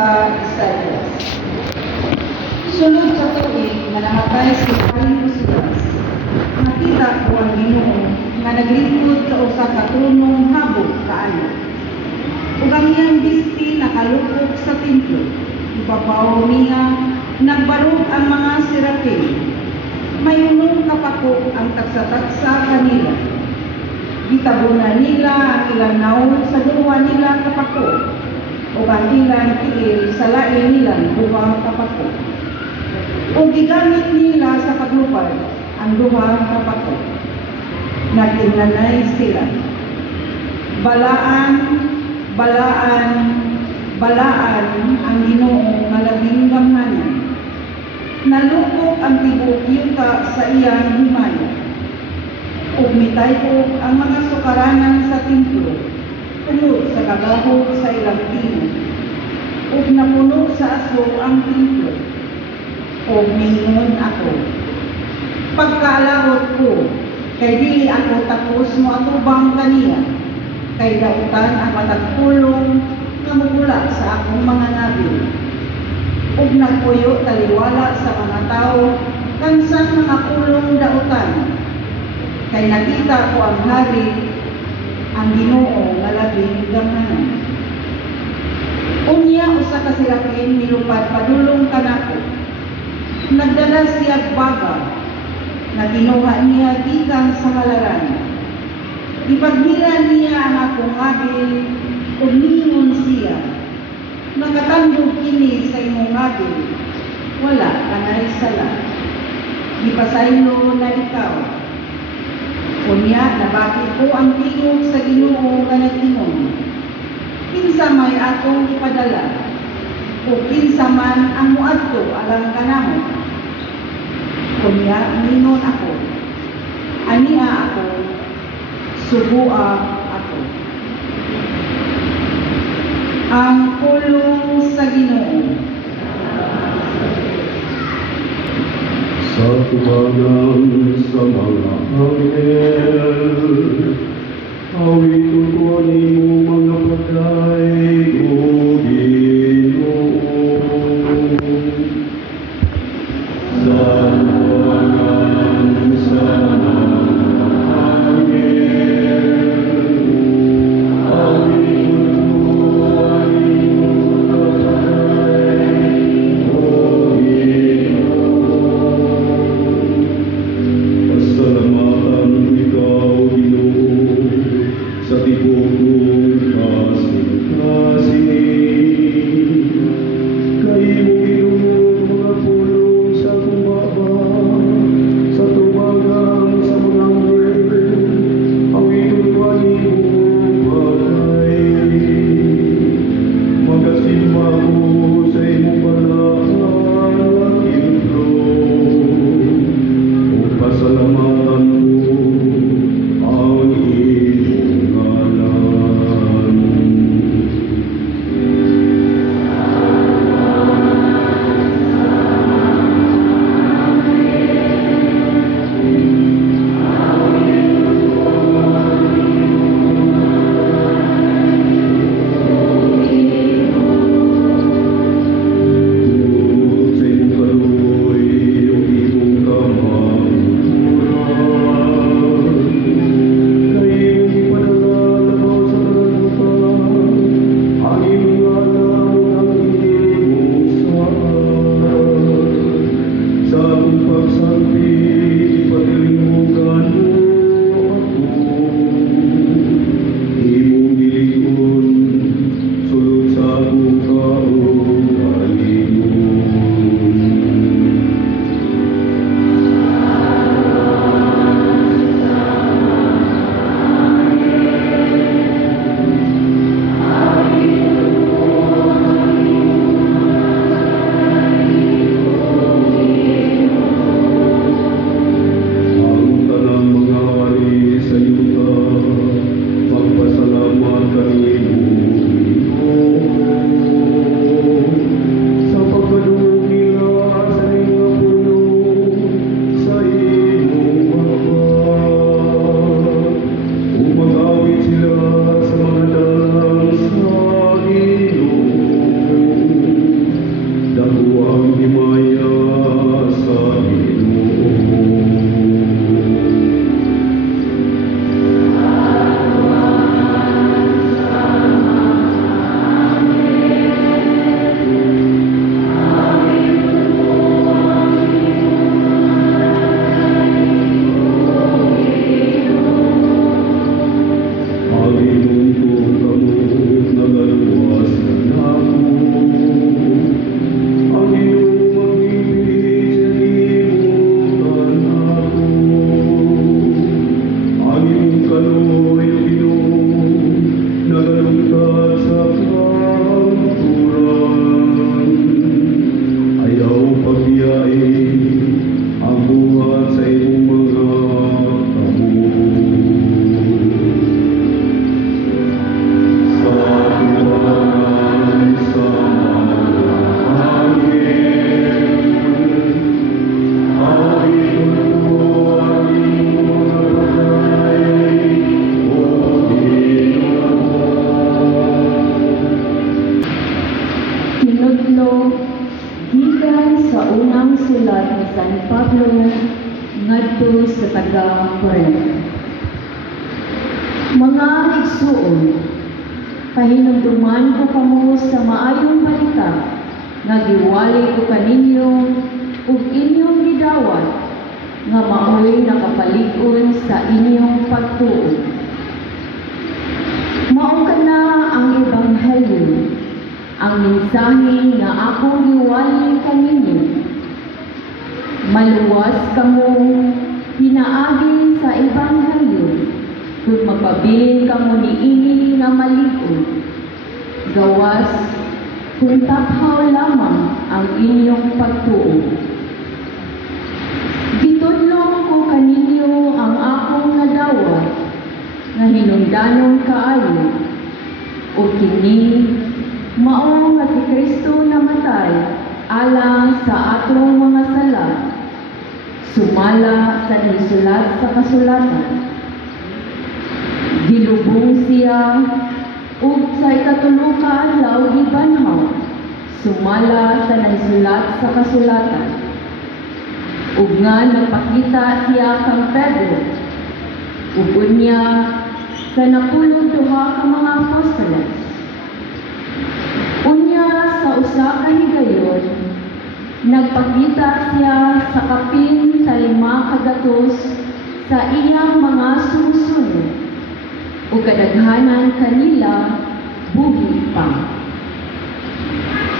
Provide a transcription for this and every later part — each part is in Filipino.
Isaias. Sunod sa tuig nga namatay si Haring Josias, nakita ko ang Ginoo nga naglingkod sa usa ka trunong habog kaayo. Ug ang iyang bisti nakalupok sa templo. Ibabaw niya nagbarog ang mga serapin. Mayunong kapako ang taksa-taksa kanila. Gitabunan nila ang ilang naong sa duwa nila kapako o ang ilang tiil sa lain nilang duha kapako. O gigamit nila sa paglupad ang duha kapako. Naginanay sila. Balaan, balaan, balaan ang Ginoo nga labing gamhanan. Nalukok ang tibok yuta sa iyang himaya. Ug mitayog ang mga sukaranan sa templo tungod sa kagahog sa ilang tingog. Ug napuno sa aso ang templo. Ug mingon ako, pagkaalawot ko, kay dili ako tapos mo atubang kaniya, kay dautan ang matagpulong nga mugula sa akong mga nabi. Ug nagpuyo taliwala sa mga tao kansang mga pulong dautan. Kay nakita ko ang hari, ang Ginoo nga labing gamhanan. Unya usa ka serapin milupad padulong kanako. Nagdala siya baga na kinuha niya gikan sa halaran. Ipaghila niya ang akong abil ug ningon siya, nakatandog kini sa imong abil, wala kanay sala. Gipasaylo na ikaw. Unya nabati ko ang tingog sa Ginoo nga nag-ingon, kinsa may akong ipadala o kinsa man ang muadto alang kanamo. Unya ningon ako, ania ako, subua ako. Ang pulong sa Ginoo. Sa tumagang sa mga anghel, awiton ko nimo mga patay, O Ginoo. Sa tumagang sa mga anghel, awiton ko ang imong patay, O Ginoo. Pasalamatan ko ikaw, Ginoo, sa tibok kong kasing-kasing. Kayo, Ginoo, mga pulong sa kumbaba, sa tumagang sa mga anghel, awiton ko ang imong patay. Magasimba ko sa imong balaan nga templo. Pasalamatan ko ang iyong ngalan. Sa iyong kaluoy, o iyong kamanghuran, kayo ipadala labaw sa kalangitan, ang iyong ngalan ang iyong saan. Sa akong pagsampi, ipatilimugan mo ako. Imong gilikon, sulod sa akong kaugalingon. San Pablo ngadto sa taga Corinto. Mga igsuon, pahinumduman ko kamo sa maayong balita nga giwali ko kaninyo ug inyong gidawat nga maoy nakapalig-on sa inyong pagtuo. Mao kana ang ebanghelyo, ang mensahe nga akong giwali kaninyo. Maluwas kamo pinaagi sa ebanghelyo kung magpabilin kamo niini nga malig-on. Gawas kung taphaw lamang ang inyong pagtuo. Gitudlong ko kaninyo ang akong nadawat nga hinungdanon kaayo o kini mao nga si Kristo namatay alang sa atong mga sala, sumala sa nisulat sa kasulatan. Gilubong siya ug sa ikatulo ka adlaw gibanhaw, sumala sa nisulat sa kasulatan. Ug nga nagpakita siya kang Pedro, ug unya sa napulong duha ka mga apostoles. Unya sa usa ka higayon, nagpakita siya sa kapin sa 5 kagatos sa iyang mga sumusunod, ug kadaghanan kanila buhi pa.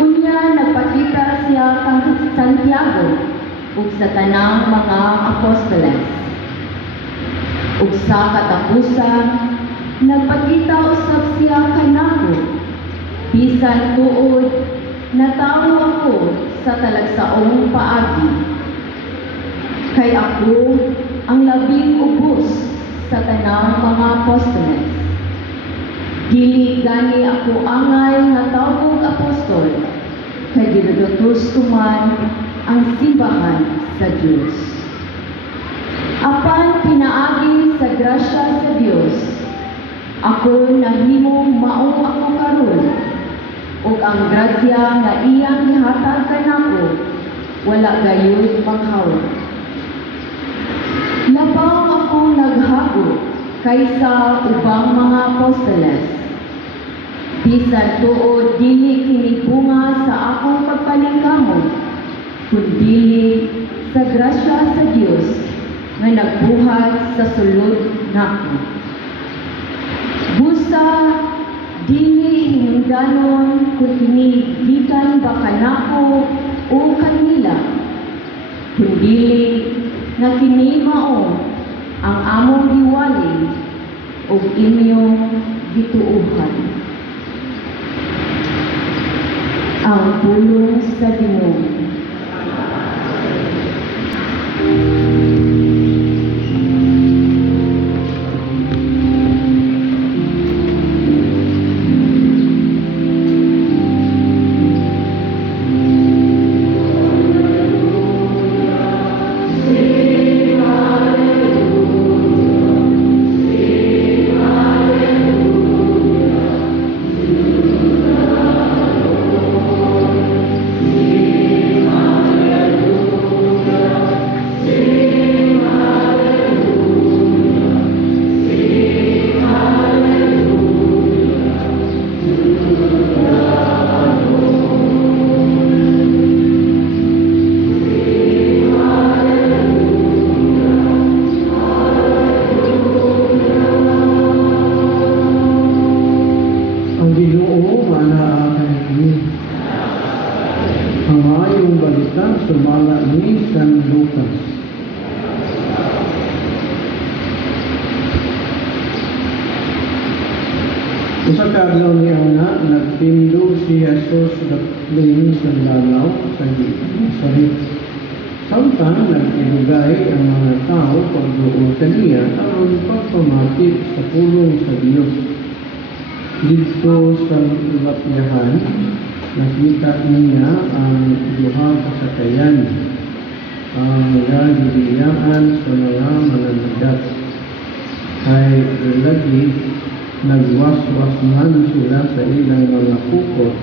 Unya nagpakita siya kang Santiago ug sa tanang mga apostoles. Ug sa katapusan, nagpakita usab siya kanako, bisan tuod natawo ako sa talagsaong paagi. Kay ako ang labing ubos sa tanang mga apostoles. Dili gani ako angay nga tawag apostol, kay gilutos ko man ang simbahan sa Dios. Apan pinaagi sa grasya sa Dios, ako nahimong mao ako karon, ug ang grasya nga iyang gihatag kanako wala gayud maghawod. Labaw ako naghago kaysa ubang mga apostoles, bisan tuod dili kini bunga sa akong pagpalingkamot, kundi sa grasya sa Dios nga nagbuhat sa sulod nako. Busa dili hinungdanon kung kini gikan ba kanako o kanila, kundi nga kini mao ang among giwali o inyong gituuhan. Ang pulong sa Ginoo. Sumala ni San Lucas. Usa ka adlaw ni ana nagtindo si Jesus daplin sa lalaw sa Nazaret. Samtang nagtinugay ang mga tao pagduol kaniya aron pagpamakit sa pulong sa Dios. Dito sa Lapyahan, nakita niya ang duha kasakayan, ang mga gibiyaan sa mga mananagat. Kay lagi nagwaswas man sila sa ilang mga pukot.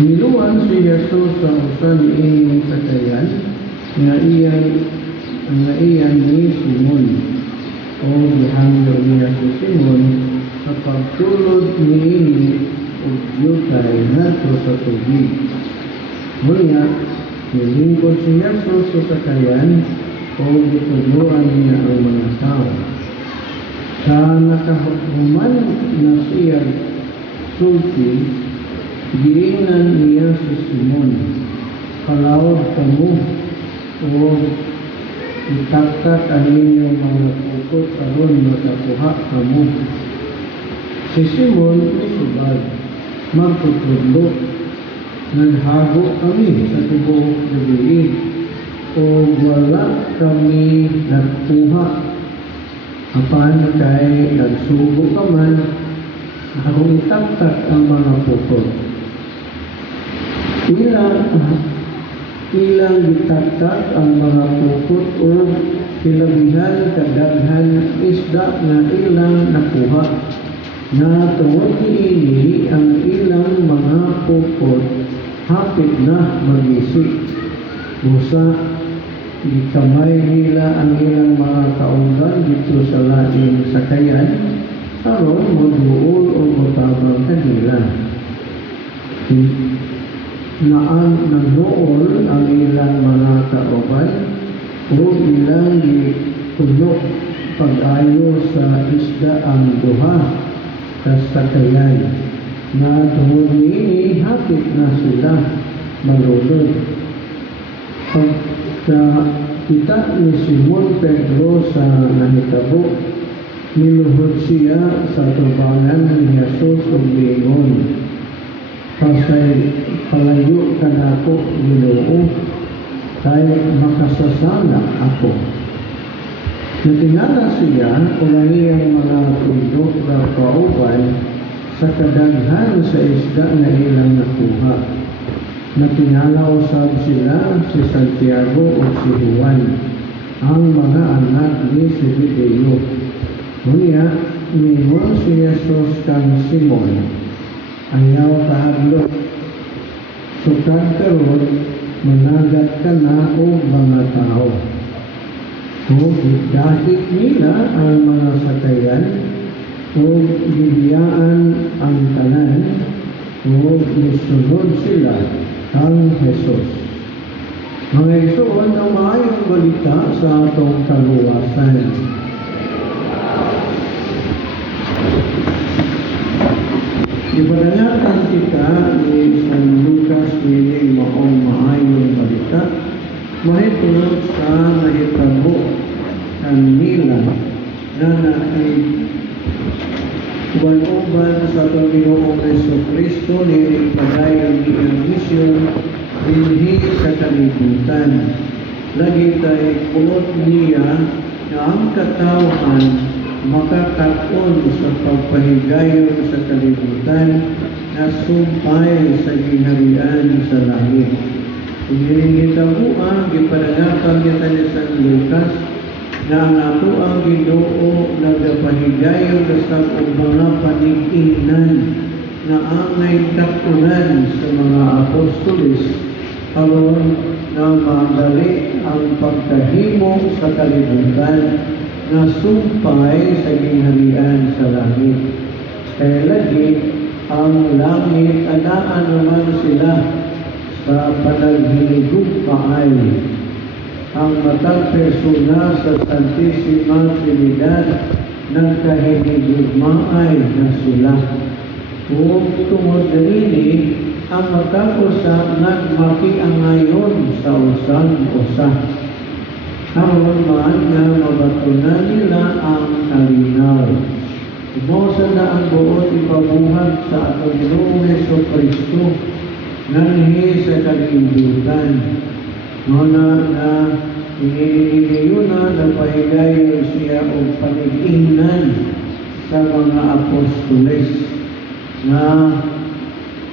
Niluan si Jesus sa usa niining sakayan, nga iyan ni Simon o gihangyo niya si Simon sa pagtulod niini ug yutay ngadto sa tubig. Muna, nilingkod si Jesus sa sakayan o gitudloan niya ang mga tao. Sa nakahuman na siya sulti, giingan niya si Simon, "Kalawag kamo o itaktak ang inyong mga pukot aron makakuha kamo." Si Simon isubad, "Magtutudlo, naghago kami sa tibuok gabi o wala kami nagkuha. Apan kay nagsubo ka man, akong itaktak ang mga pukot." Ilang itaktak ang mga pukot o kilabihan kadaghan isda na ilang nakuha. Na tungod niini ang ilang mga pukot hapit na magisi. Busa, gikamay nila ang ilang mga kaunggan dito sa laing sakayan aron moduol o motabang kanila. Nanool ang ilang mga kauban o ilang gitulok pag-ayo sa isda ang duha sa sakayan. Na tungod niini hapit na sila malulod. Pagkakita ni Simon Pedro sa nahitabo, niluhod siya sa tubangan ni Jesus ug miingon, "Palayo ka nako, Ginoo, kay makasasala ako." Natingala siya kung ang iyang mga tundok na kauban sa kadaghan sa isda na ilang nakuha. Natingala usab sila si Santiago o si Juan, ang mga anak ni Zebedeo. Ngunit niingon si Jesus kang Simon, "Ayaw kahadlok. Sukad karon, managat ka na og mga tao." O gidahik nila ang mga sakayan o gibiyaan ang tanan o nisunod sila ang Jesus. Mga igsoon, ang maayong balita sa atong kaluwasan. Ipadangatan kita ni San Lucas nining maong maayong balita mahitungod sa nahitabo kanila na naiwan-uban sa Panginoong Jesucristo ni padayon iyang misyon dinhi sa kalibutan. Lagi tay puot niya na ang katawhan makakaon sa pagpahigayon sa kalibutan na sumpay sa ginharian sa langit. Hinihitabuan, gipanangatan niya ni San Lucas na ang ato ang Ginoo nagapahigayon sa mga panig-ingnan na angay kapunan sa mga apostoles aron na madali ang pagkahimo sa kalibutan na sumpay sa ginharian sa langit. Kaya lagi ang langit anaan naman sila sa panaghiligog paay. Ang matang persona sa Santissima Trinidad nagkahinigugmaay na sila. Kung tungod ganini, ang matapos nagmakiangayon sa usang-usa. Aron man nga mabatunan nila ang kalinaw. Ibosa na ang buot ipabuhat sa atong Ginoong Jesucristo nanhi sa kalibutan. Muna na iniinigayon na napahigayon siya o panig-ingnan sa mga apostoles na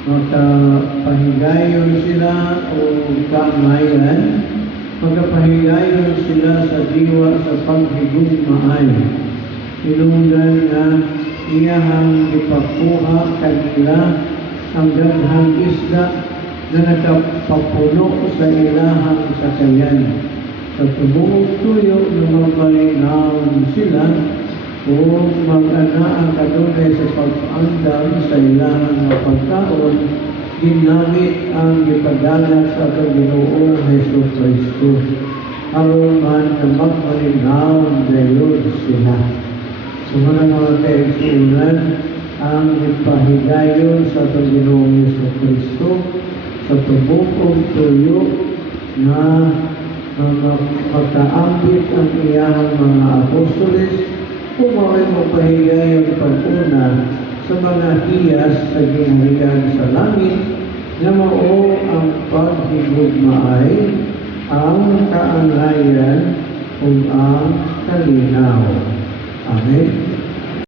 makapahigayon sila o kaangayan, makapahigayon sila sa diwa sa paghigugmaay. Ilunggan na iyahang ipakuha kanila ang daghang isda na nakapapuno sa ilahang sakayan. Sa tubong tuyo na magmalinawon sila o mag-ana ang kanunay sa pag-andam sa ilahang mga pagkaon, ginamit ang ipadalat sa atong Ginoong Hesus Kristo. Aron man na magmalinawon dayon sila. Sumunod mga kaigsunan, ang ipahigayon sa atong Ginoong Hesus Kristo sa tubong tuyo na makaambit ang iyahang mga apostoles kung makay mapahigayon pag-una sa mga hiyas sa gingharian sa langit na mao ang paghigugmaay, ang kaanglayan ug ang kalinaw. Amen.